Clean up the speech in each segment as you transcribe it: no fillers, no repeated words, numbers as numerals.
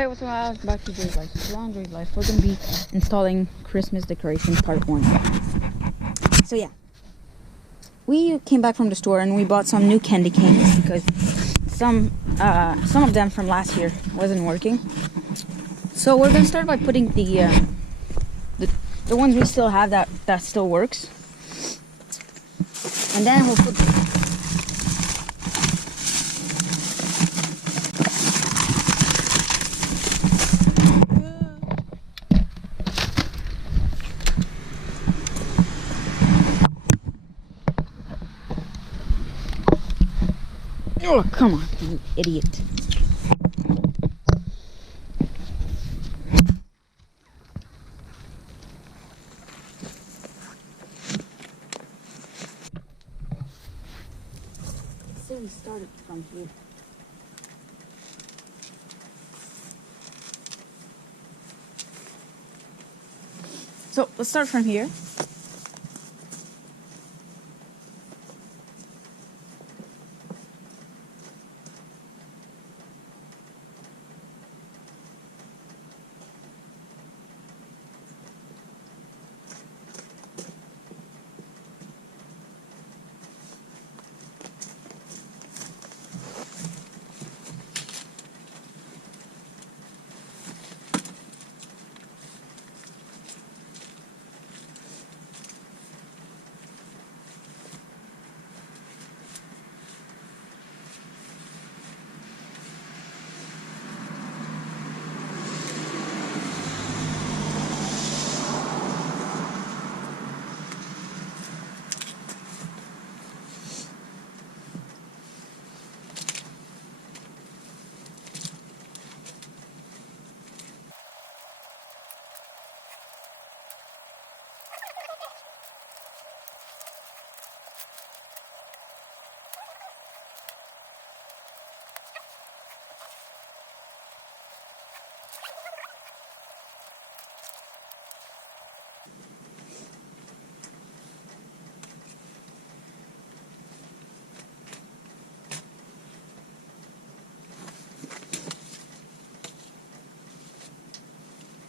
Hey, what's going on? Back to Joy's Life. So on Joy's Life, we're gonna be installing Christmas decorations part 1. So yeah, we came back from the store and we bought some new candy canes because some of them from last year wasn't working. So we're gonna start by putting the ones we still have that still works, and then we'll put. Oh, come on, you idiot. So we started from here. So let's start from here.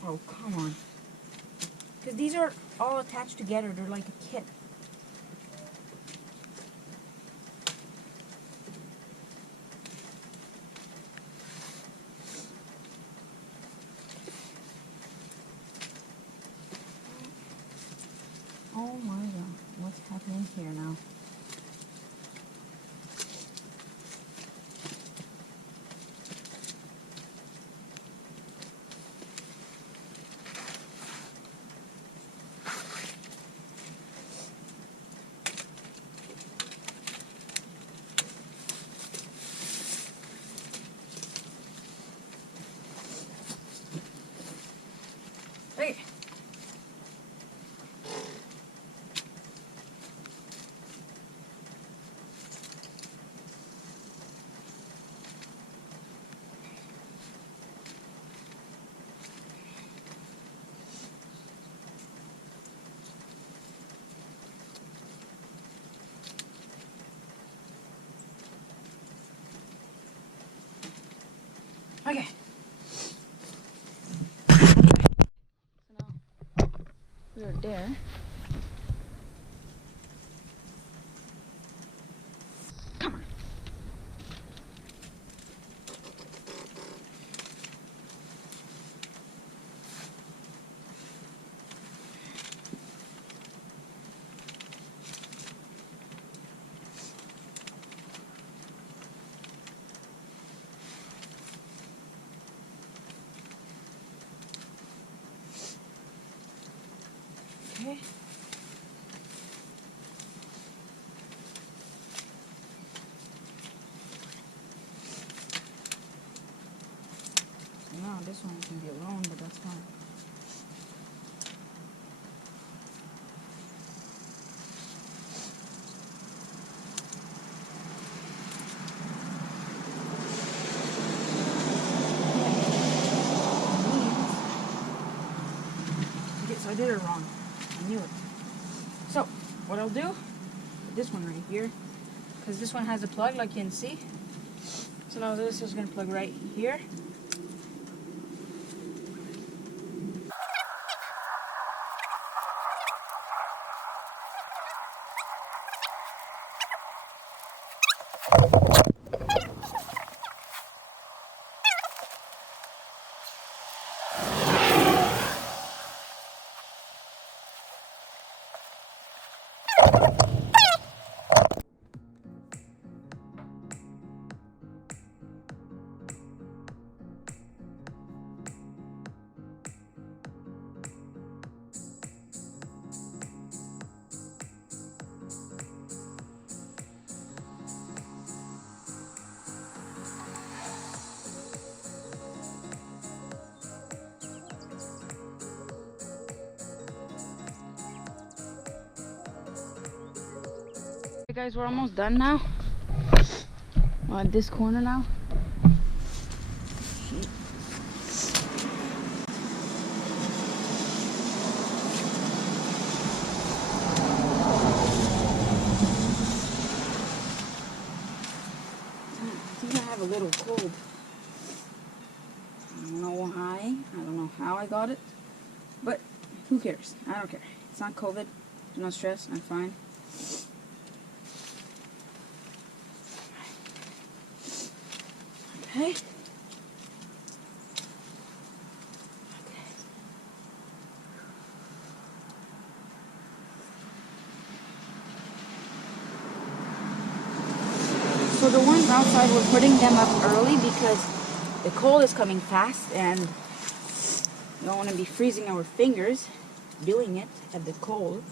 Oh, come on. Because these are all attached together. They're like a kit. Oh my god. What's happening here now? Hey. Okay. So now we're there. Come on. Okay. So now this one can be alone, but that's fine. Okay, so I did it wrong. I knew it. So, what I'll do, this one right here, because this one has a plug like you can see. So now this is going to plug right here. Hey guys, we're almost done now. We're at this corner now. I think I have a little cold. I don't know why. I don't know how I got it. But who cares? I don't care. It's not COVID. Do not stress. I'm fine. Okay. So the ones outside, we're putting them up early because the cold is coming fast and we don't want to be freezing our fingers doing it at the cold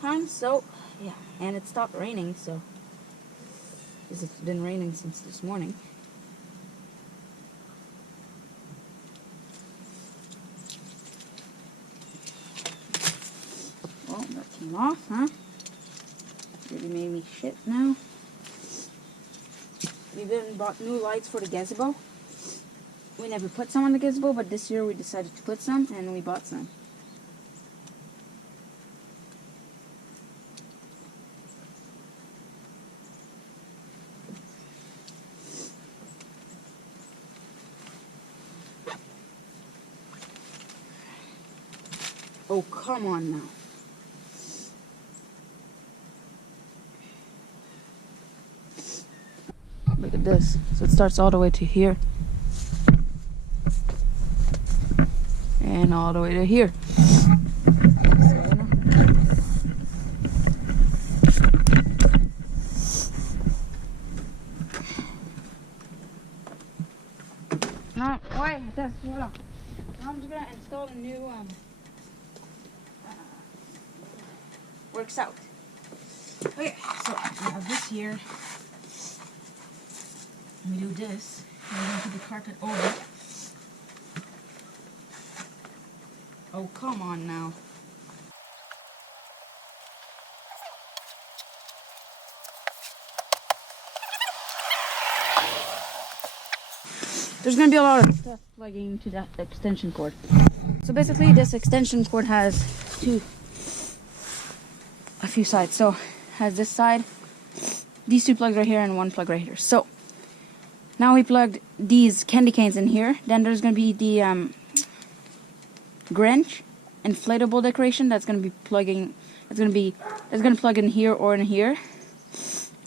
time. So yeah, and it stopped raining, so because it's been raining since this morning. Well, that came off, huh? Really made me shit now. We even bought new lights for the gazebo. We never put some on the gazebo, but this year we decided to put some, and we bought some. Oh, come on now. Look at this. So it starts all the way to here. And all the way to here. No, wait, hold on. I'm just gonna install a new works out. Okay, so now this year we do this. We're going to put the carpet over. Oh, come on now. There's going to be a lot of stuff plugging into that extension cord. So basically this extension cord has a few sides. So it has this side, these two plugs right here, and one plug right here. So now we plugged these candy canes in here. Then there's going to be the Grinch inflatable decoration that's going to be plugging. It's going to plug in here or in here.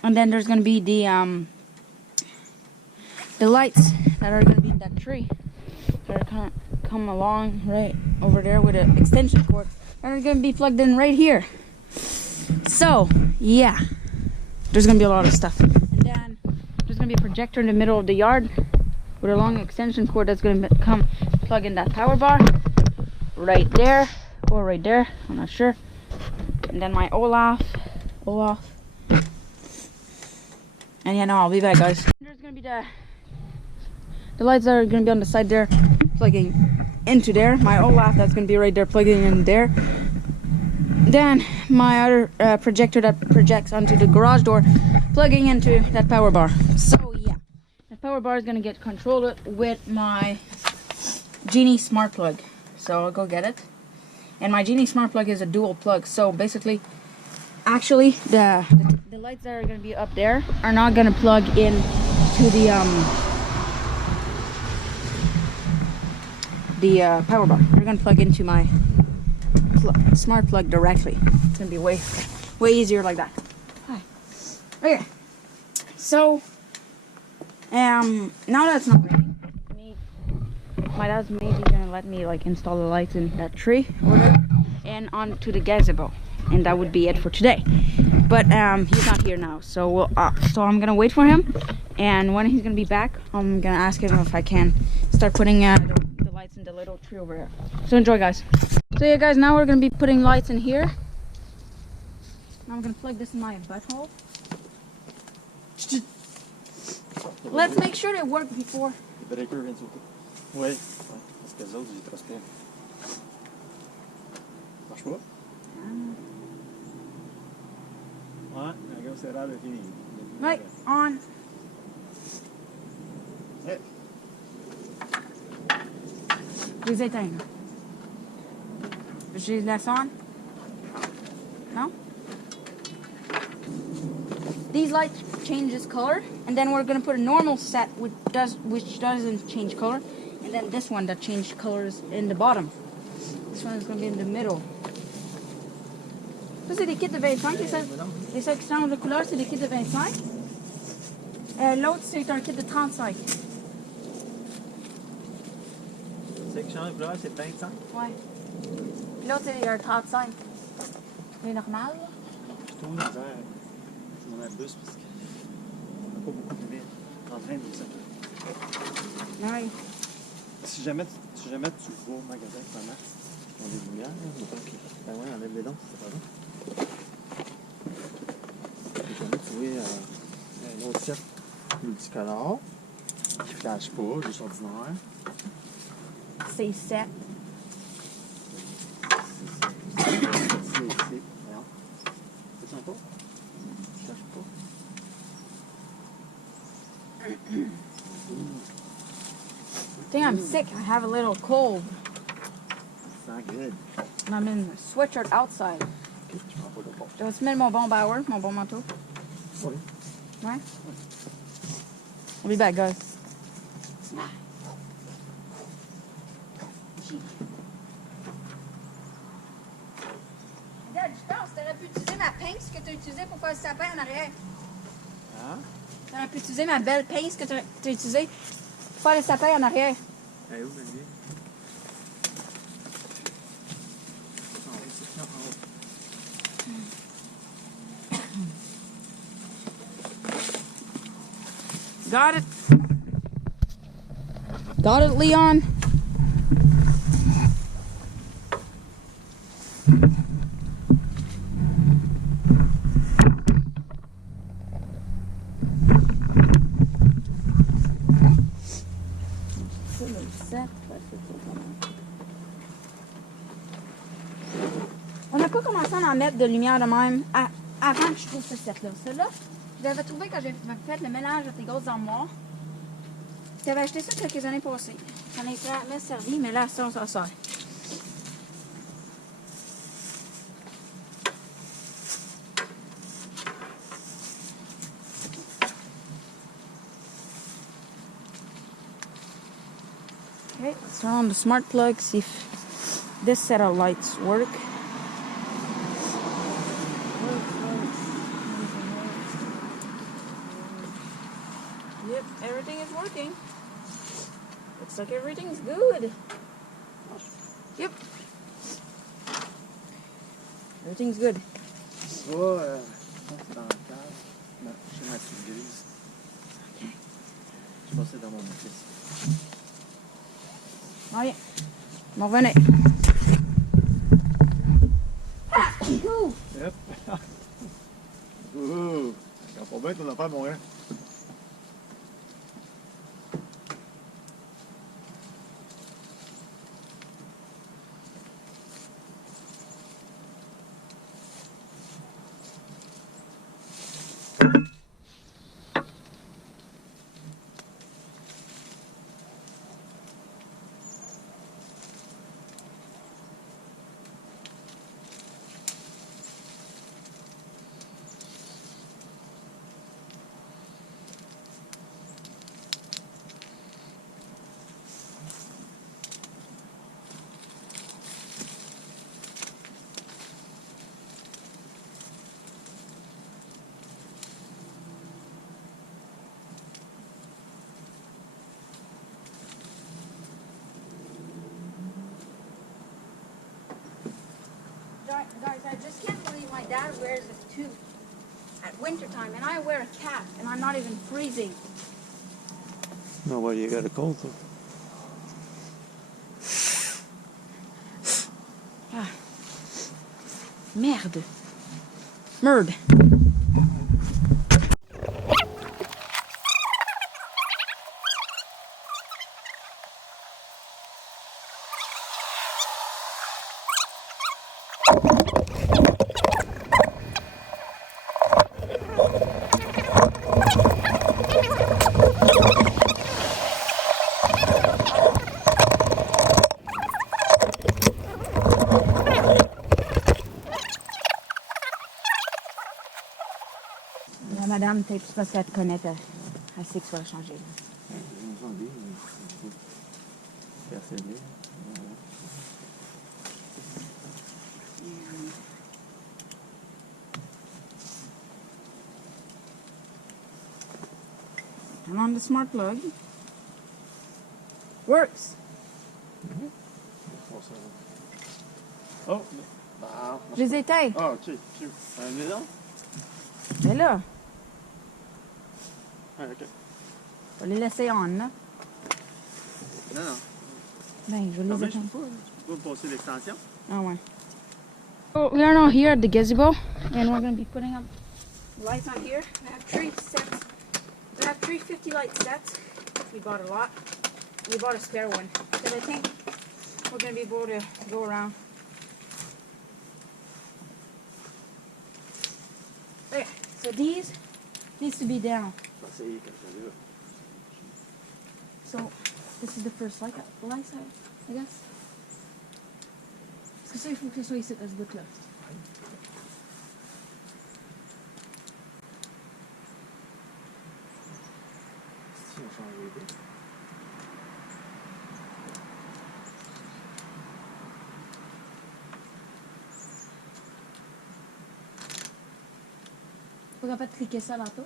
And then there's going to be the lights that are going to be in that tree that are kind of come along right over there with an extension cord. And are going to be plugged in right here. So yeah, there's going to be a lot of stuff. And then there's going to be a projector in the middle of the yard with a long extension cord that's going to come plug in that power bar right there or right there, I'm not sure. And then my Olaf. And yeah, no, I'll be back, guys. There's going to be the lights that are going to be on the side there plugging into there. My Olaf that's going to be right there plugging in there. Then my other projector that projects onto the garage door plugging into that power bar. So yeah, that power bar is going to get controlled with my Genie smart plug. So I'll go get it. And my Genie smart plug is a dual plug. So basically, actually the lights that are going to be up there are not going to plug in to the power bar. They're going to plug into my smart plug directly. It's going to be way easier like that. Hi. Okay. So now that it's not raining, my dad's maybe going to let me like install the lights in that tree over there and onto the gazebo. And that would be it for today. But he's not here now, so so I'm gonna wait for him. And when he's gonna be back, I'm gonna ask him if I can start putting the lights in the little tree over there. So enjoy, guys. So yeah, guys, now we're gonna be putting lights in here. Now I'm gonna plug this in my butthole. Let's make sure they work before. Ouais, parce que les autres, ils tracent pas. Marche pas? Ouais, regarde. c'est rare de finir. Ouais, on. Ouais. Je les éteins. Je les laisse on. No? These lights changes color, and then we're gonna put a normal set which doesn't change color, and then this one that changed colors in the bottom. This one is gonna be in the middle. Ça c'est des kits de 25, les seuls qui changent de couleur c'est des kits de 25. L'autre c'est un kit de 35. C'est que change de couleur, c'est 25. Ouais. Puis l'autre c'est un 35. C'est normal. Je trouve misère. C'est mon bus parce qu'on n'a pas beaucoup de lumière. En train de ça. Ouais. Si jamais tu vas au magasin, ça marche. On a des lumières, là. Ben ouais, enlève les dents, c'est pas bon. Si jamais tu vois un autre set multicolore qui ne flash pas, juste ordinaire. C'est 7. C'est. Regarde. C'est sympa. Je cherche pas. I think I'm sick. I have a little cold. C'est good. And I'm in a sweatshirt outside. Ok, je prends pas le pot. Je vais te mettre mon bon Bauer, mon bon manteau. Oui. Ouais. I'll be back, guys. Dad, je pense que t'aurais pu utiliser ma pince que tu as utilisée pour faire le sapin en arrière. Hein? T'aurais pu utiliser ma belle pince que tu as utilisée pour faire le sapin en arrière. Elle est où, ma vie? En haut, c'est en haut. Got it. Got it, Leon. On n'a pas commencé à en mettre de lumière de même avant que je trouve ce set-là. Celui-là, je l'avais trouvé quand j'ai fait le ménage de tes grosses armoires. J'avais acheté ça quelques années passées. Ça n'en est jamais servi, mais là, ça sert. Okay, let's turn on the smart plug, see if this set of lights work. Yep, everything is working. Looks like everything's good. Yep. Everything's good. Je vais, je pense que c'est dans le cadre, chez ma petite grise. Ok. Je pense que c'est dans mon office. Allez, m'en revenez. Ah! Ouh! Yep. Ouh! Regarde pas bien ton affaire, mon gars. Guys, I just can't believe my dad wears a toque at wintertime, and I wear a cap, and I'm not even freezing. No, well, you got a cold, though. Ah. Merde. Merde. madame, peut-être c'est parce qu'elle te connaît, elle sait que tu vas changer. J'en ai, c'est assez bien. Turn on the smart plug. Works. Oh! Bah, Je les éteins. ah, ok. Phew. Maison? Mais là, Ouais, ok. on va les laisser on, là. Non, non. Ben, je vais Non, les mais je éteindre. peux pas. Tu peux me passer l'extension? Oh, ouais. So we are now here at the gazebo, and we're going to be putting up lights on here. We have three sets. We have three 50 light sets. We bought a lot. We bought a spare one because I think we're going to be able to go around. Okay, so these needs to be down. Ça, c'est comme ça, là. So this is the first light side, I guess. Parce que ça, il faut que ce soit ici, à ce bout-là. Si on change les deux. Faut qu'en fait cliquer ça là-haut.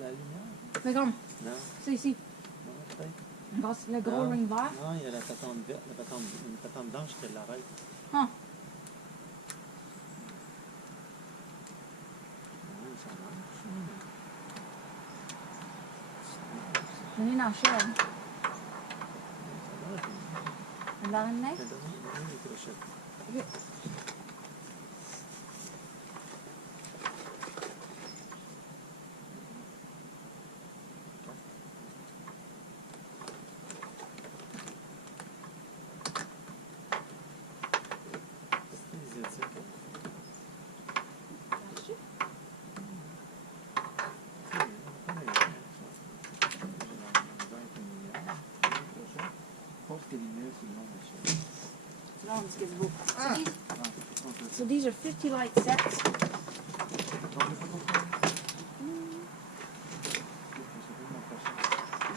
La lumière? Mais comme, Non, ça ici. non, peut-être. Le gros Non. ring vert. Non, il y a la patente verte, une patente blanche qui l'arrête. Ah, Oui, ça marche. j'en ai dans le shell. Ça va, puis- Dans le nez. Mais donne-moi les crochets. Ok. C'est des étiquettes. Je pense que les mieux, c'est le nom de ça. So now let's get the book. Ah. So these are 50 light sets.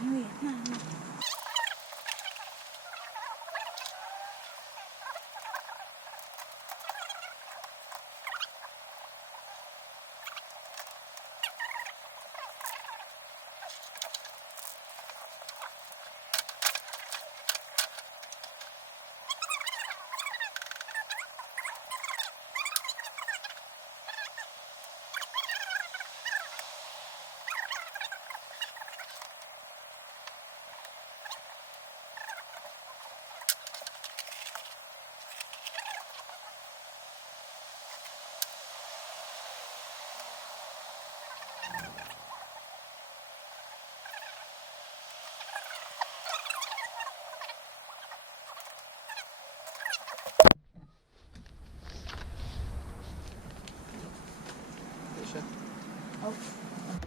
Oui, attends.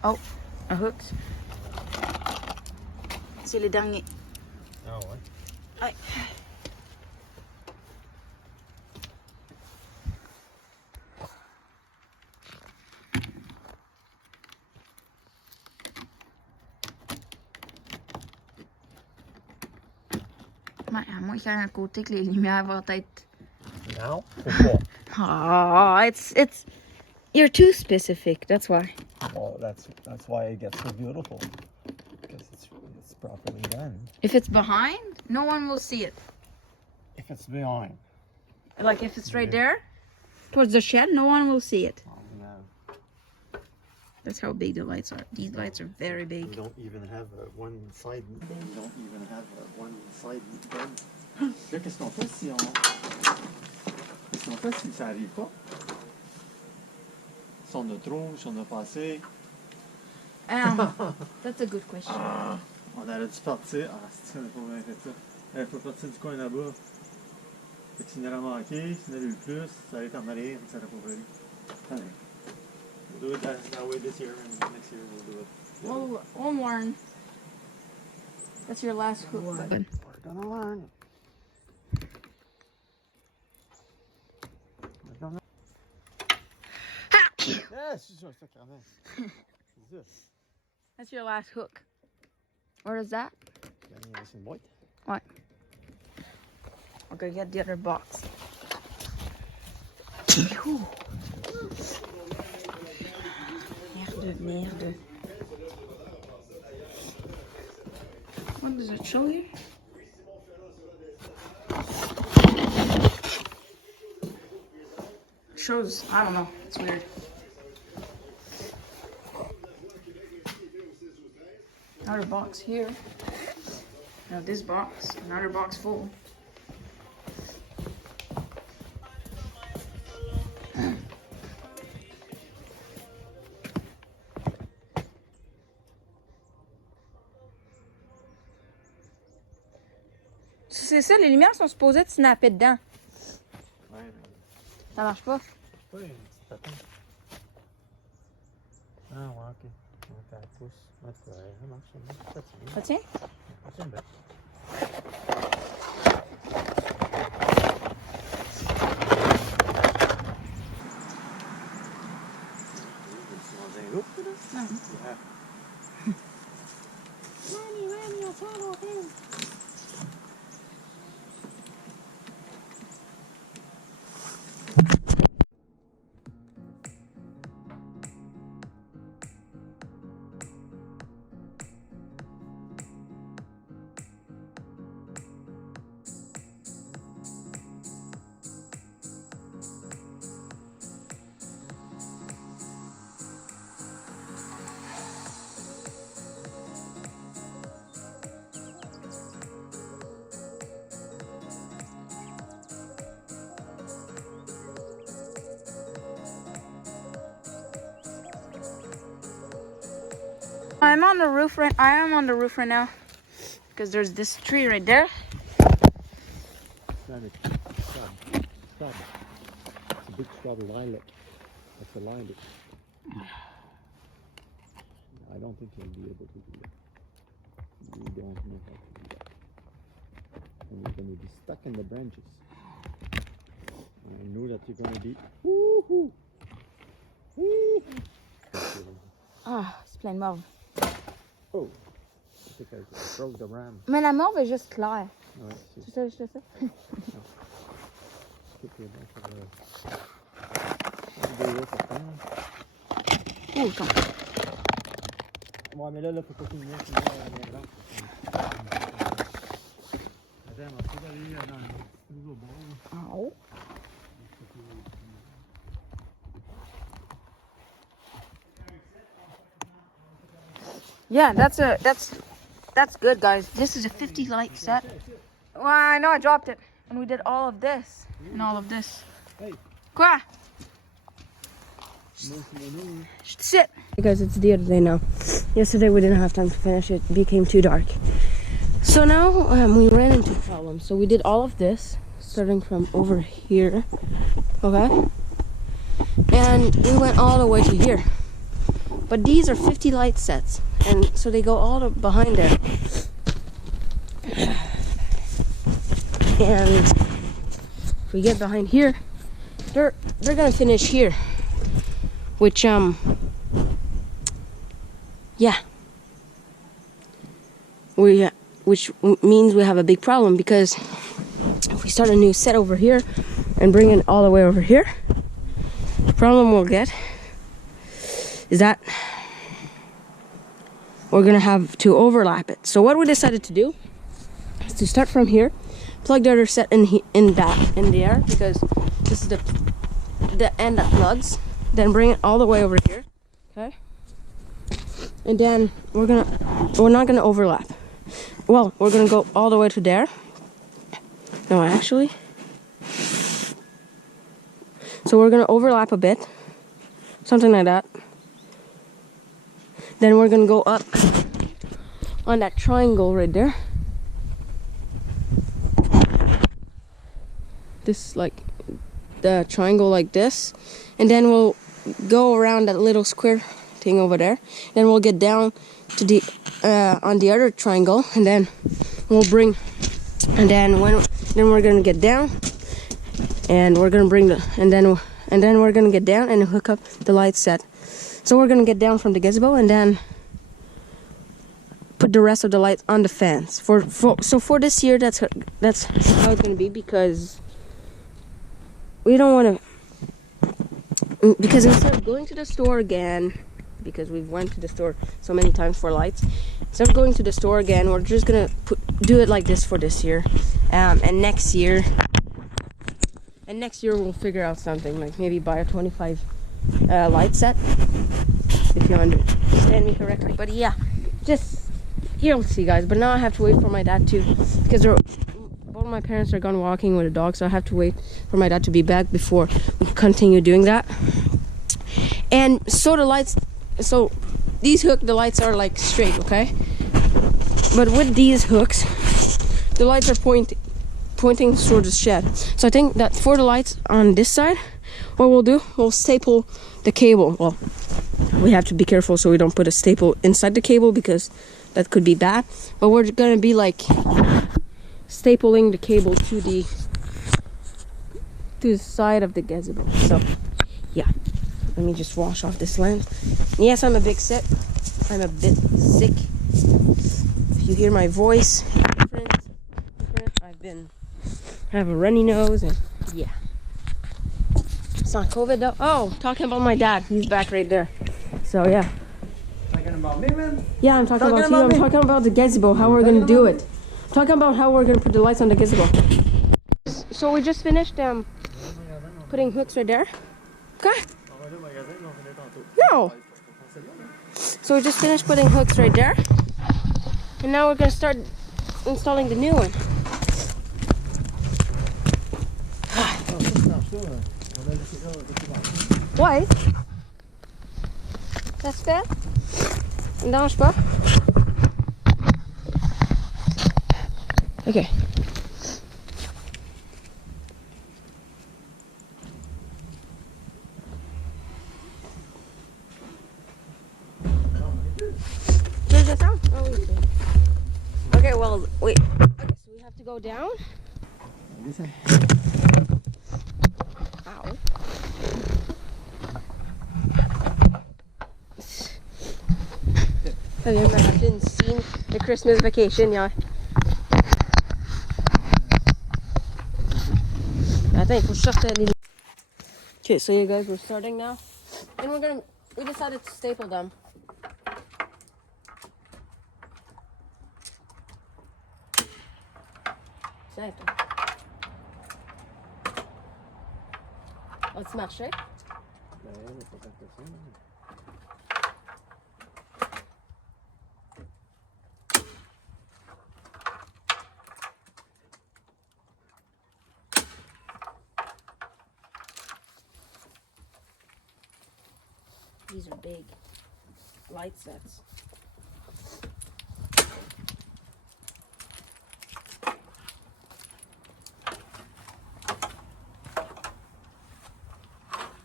Oh, un hook. C'est le dernier. Ah ouais? Ouais. Ouais, à moins qu'il y ait un côté que les lumières vont être. Non, pourquoi? Oh, it's. You're too specific. That's why. Well, that's why it gets so beautiful. Because it's properly done. If it's behind, no one will see it. If it's behind. Like if it's right there, towards the shed, no one will see it. Oh, no. That's how big the lights are. These lights are very We big. don't even have one side. We don't even have one side done. Là, qu'est-ce qu'on fait si on. Qu'est-ce qu'on fait si ça arrive pas? Si on a trop, si on a pas assez. That's a good question. On aurait dû partir. Ah, c'est on n'a pas bien fait ça. Il faut partir du coin là-bas. Fait que s'il y en aurait manqué, s'il y en avait eu plus, ça allait être en arrière, ça n'aurait pas valu. Allez. We'll do it that way this year, and next year we'll do it. We'll learn. That's your last hook. We're gonna learn. We're gonna... Ha! Yeah, c'est ça, c'est ça, c'est ça. That's your last hook. Where is that? C'est une boîte. Ouais. We're gonna get the other box. Whew. Merde. What does it show you? Shows, I don't know, it's weird. Another box here. Now this box, another box full. C'est ça, les lumières sont supposées te snapper dedans. Ouais, Ça marche pas. oui, une petite patine. Ah, ouais, ok. Donc, elle pousse. Ouais, ça marche, ça tient. Ça tient? Ça tient bien. I'm on the roof right. I am on the roof right now because there's this tree right there. Stub. It's a big stub lilac. That's a lilac. I don't think you'll be able to do that. You don't know how to do that. And you're going to be stuck in the branches. And I know that you're going to be. Woohoo! Ah, c'est plein de morve. Oh! I think I broke the ram. Mais la morve est juste claire. Ouais, C'est ça, c'est ça. Ouh, quand. Ouais, mais là, faut pas qu'il y ait sinon elle est blanche. Attends, on va peut-être aller dans le nouveau bord. En haut. Yeah, that's good, guys. This is a 50 light set. Well, I know I dropped it, and we did all of this and all of this. Hey. Quoi? Sit. Hey guys, it's the other day now. Yesterday we didn't have time to finish it. It became too dark. So now we ran into a problem. So we did all of this, starting from over here. Okay? And we went all the way to here. But these are 50 light sets. And so they go all the behind there. And if we get behind here, they're gonna finish here. Which yeah. Which means we have a big problem, because if we start a new set over here and bring it all the way over here, the problem we'll get is that we're gonna have to overlap it. So what we decided to do is to start from here, plug the other set in there, because this is the end that plugs. Then bring it all the way over here, okay? And then we're not gonna overlap. Well, we're gonna go all the way to there. No, actually. So we're gonna overlap a bit, something like that. Then we're gonna go up on that triangle right there. This, like, the triangle like this. And then we'll go around that little square thing over there. Then we'll get down to the on the other triangle, and then we'll bring. And then we're gonna get down, and we're gonna bring and then we're gonna get down and hook up the light set. So we're gonna get down from the gazebo and then put the rest of the lights on the fence. So for this year, that's how it's gonna be, because we don't want to. Because instead of going to the store again, because we've went to the store so many times for lights, instead of going to the store again, we're just gonna do it like this for this year, and next year we'll figure out something, like maybe buy a 25 light set, if you understand me correctly. But yeah, just you'll see, guys. But now I have to wait for my dad too, because both my parents are gone walking with a dog, so I have to wait for my dad to be back before we continue doing that. And so the lights, so these the lights are like straight, okay? But with these hooks, the lights are pointing towards the shed. So I think that for the lights on this side, what we'll do, we'll staple the cable. Well, we have to be careful so we don't put a staple inside the cable, because that could be bad. But we're gonna be like stapling the cable to the side of the gazebo. So yeah, let me just wash off this lens. Yes, I'm a bit sick. If you hear my voice different, I have a runny nose, and yeah, it's not COVID though. Oh, talking about my dad, he's back right there. So yeah. Talking about me, man? Yeah, I'm talking about you. I'm talking about the gazebo, how we're gonna do it. Talking about how we're gonna put the lights on the gazebo. So we just finished putting hooks right there. Okay. No. So we just finished putting hooks right there, and now we're gonna start installing the new one. Ouais. Ça se fait? Ça ne dérange pas? Ok. There's a sound? Oh, wait. Okay, well, wait. Okay, so we have to go down. Ow. Ça vient de me rappeler une scene de Christmas Vacation hier. Attends, il faut que je sorte les... Okay, so you guys, we're starting now. And we decided to staple them. Simple. As-tu marché? These are big light sets.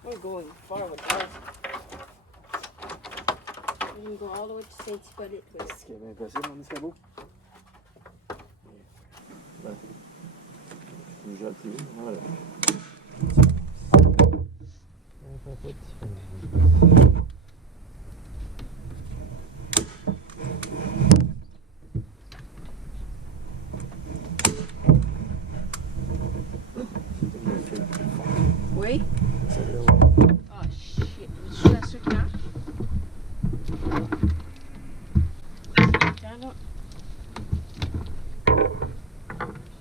We're going far with this. We're going to go all the way to St. Hippolyte. Ce qui est bien possible, mon escabeau. Je jette plus, voilà. Oui? Oh shit, je suis la secrétaire.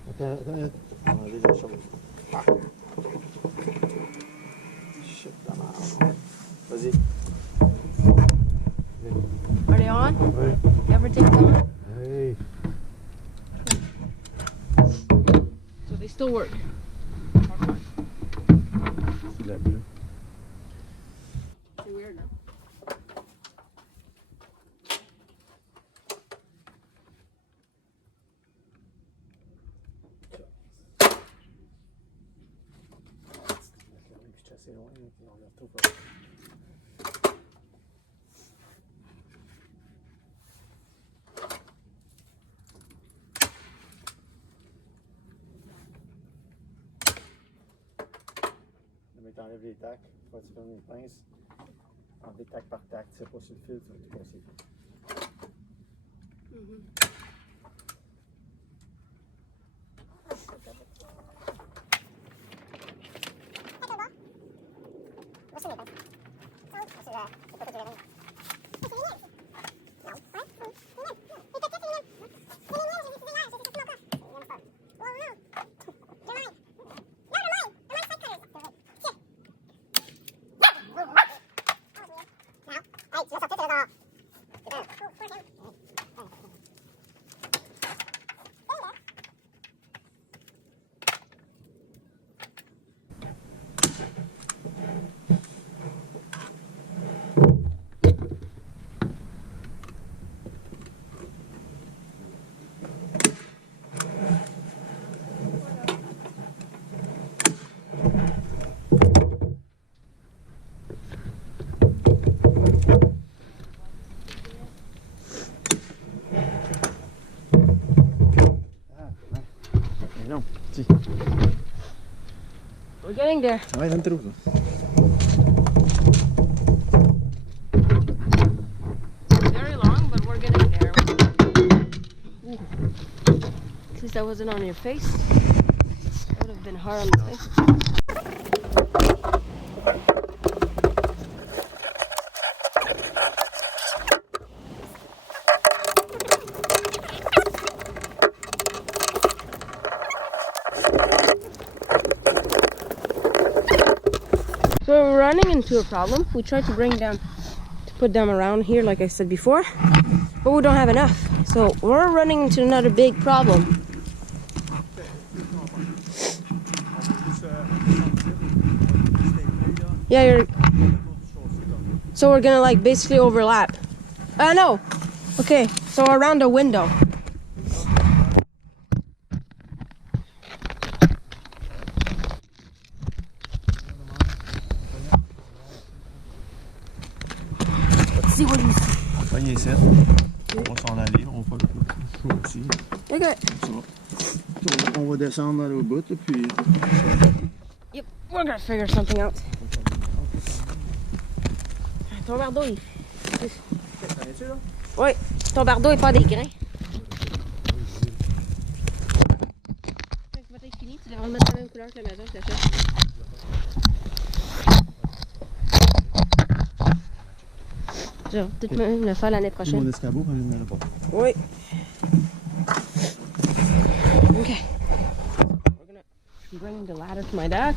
Attends. On a enlevé des choses. Shit, la merde. Vas-y. Are they on? Oui. Everything's on? Hey. So they still work. C'est la bleue. C'est weird now. Je suis assez loin, on le retrouve pas. t'enlèves les tacs, fois tu fermes les pinces, enlever tac par tac, tu sais pas sur le fil, tu vas tout casser. Non, si. We're getting there. Ça va être un trou, ça. Very long, but we're getting there. Ooh. At least that wasn't on your face. That would have been hard on the face. So we're running into a problem. We tried to put them around here like I said before, but we don't have enough. So we're running into another big problem. Yeah, so we're gonna like basically overlap. No. Okay, so around the window. Let's see what you see. Là, il est 7. On va s'en aller, on va faire le aussi. Okay. Comme ça. On va descendre dans le bout, là, puis. Yep, we're gonna figure something out. Ton bardeau, il... Oui, ton bardeau est pas des grains. Quand tu vas être fini, tu devrais le mettre la même couleur que la maison que tu achètes. Je vais peut-être même le faire l'année prochaine. Mon escabeau, on ne pas. Oui. Okay. We're gonna bring the ladder to my dad.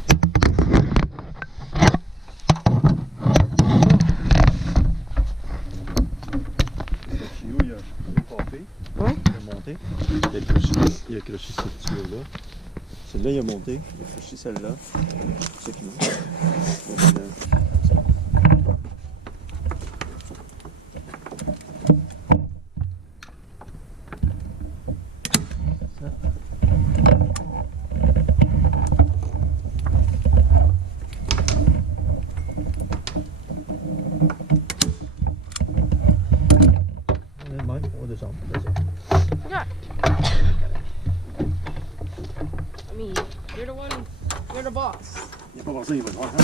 Chio, il a popé. Ouais. Il a monté. Il a accroché cette tuyau-là. Celle-là, il a monté. Il a accroché celle-là. C'est ça qui monte. Yeah. I mean, you're the boss. Il n'est pas passé, il va le voir. Hein?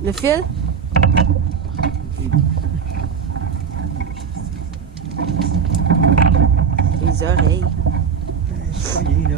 Le fil? Les oreilles. C'est pas bien, là.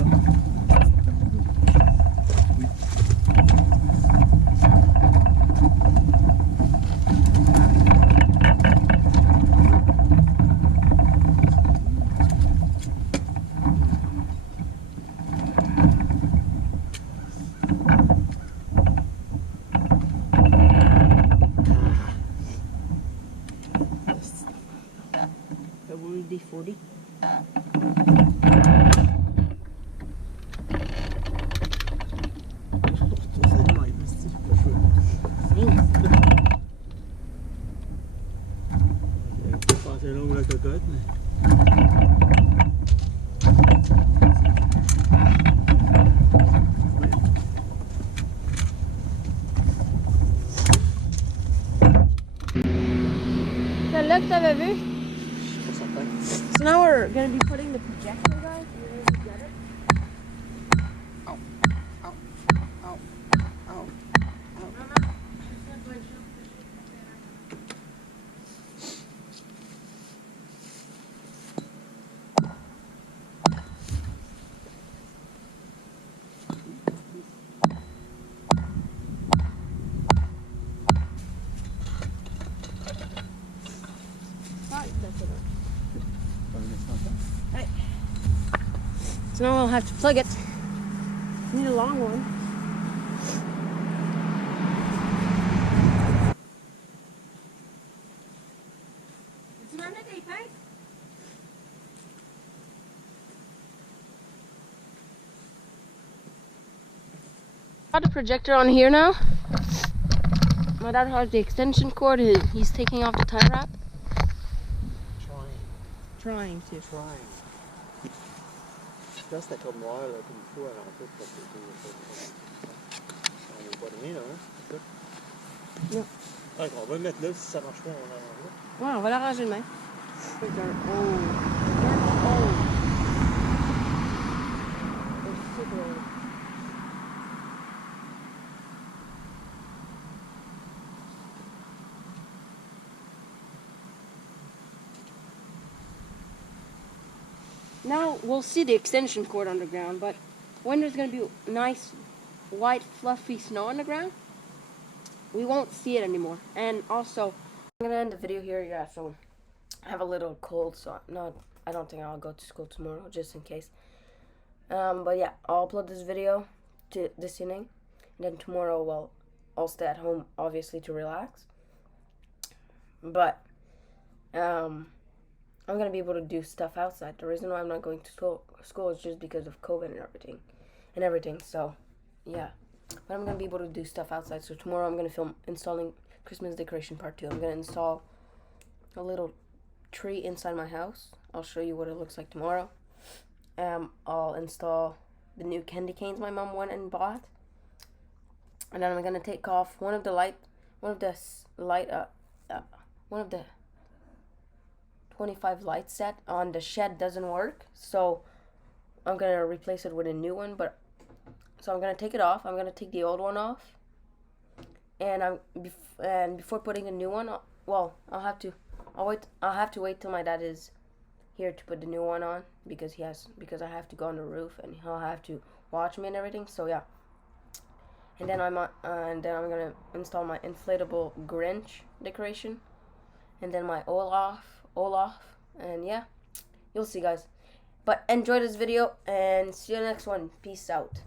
Ça vaut des fois. Cody. C'est de même, c'est pas chouette. Thanks. Je pensais là où la cocotte, mais. Celle-là que t'avais vu? Je suis pas certain. So now we're gonna be putting the projector, guys. We're gonna get it. Ow. Ow. Ow. Ow. So now we'll have to plug it. Need a long one. Got the projector on here now. My dad has the extension cord. He's taking off the tie wrap. Trying to. Là, c'était comme noir, là, comme il faut à l'entrée pour que on n'est pas loin, là, hein, c'est ça? Non. Ah, on va le mettre là, si ça marche pas, on l'arrange là. Ouais, on va l'arranger demain. Now we'll see the extension cord underground, but when there's going to be nice, white, fluffy snow on the ground, we won't see it anymore. And also, I'm going to end the video here, yeah, so I have a little cold, so I don't think I'll go to school tomorrow, just in case. But yeah, I'll upload this video to this evening, and then tomorrow, well, I'll stay at home, obviously, to relax. But, I'm going to be able to do stuff outside. The reason why I'm not going to school is just because of COVID and everything. So, yeah. But I'm going to be able to do stuff outside. So tomorrow I'm going to film installing Christmas decoration part 2. I'm going to install a little tree inside my house. I'll show you what it looks like tomorrow. I'll install the new candy canes my mom went and bought. And then I'm going to take off one of the 25 light set on the shed doesn't work, so I'm gonna replace it with a new one. So I'm gonna take it off. I'm gonna take the old one off, and before putting a new one, well, I'll have to wait till my dad is here to put the new one on because I have to go on the roof and he'll have to watch me and everything. So yeah, and then I'm gonna install my inflatable Grinch decoration, and then my Olaf, and yeah, you'll see, guys. But enjoy this video and see you next one. Peace out.